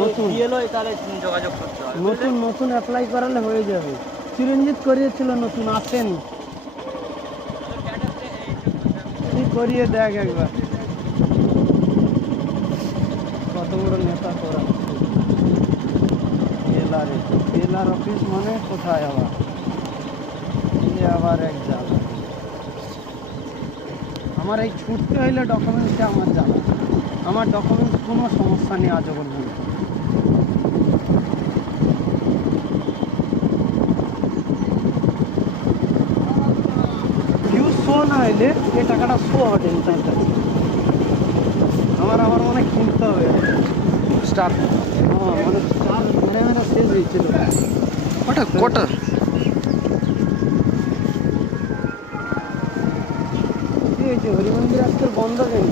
নতুন তাহলে যোগাযোগ করতে হবে। নতুন নতুন অ্যাপ্লাই করালে হয়ে যাবে। চিরঞ্জিত করিয়েছিল, নতুন আসেনি। তুই করিয়ে দেখ একবার, কত বড় নেতা তোরা। এলআর অফিস মানে কোথায় আবার, আবার এক জ্বালা। আমার এই ছুটতে হইলে ডকুমেন্টসে আমার জ্বালা। আমার ডকুমেন্টস কোনো সমস্যা নেই আজও পর্যন্ত। ভিউ শো না হইলে এই টাকাটা শো হটেনি তার কাছে। আমার মনে কিনতে হবে স্টার। হ্যাঁ, মানে চার মানে শেষ হয়েছিল। কটা কটা কি হয়েছে, হরি মন্দির আজকাল বন্ধ কেন?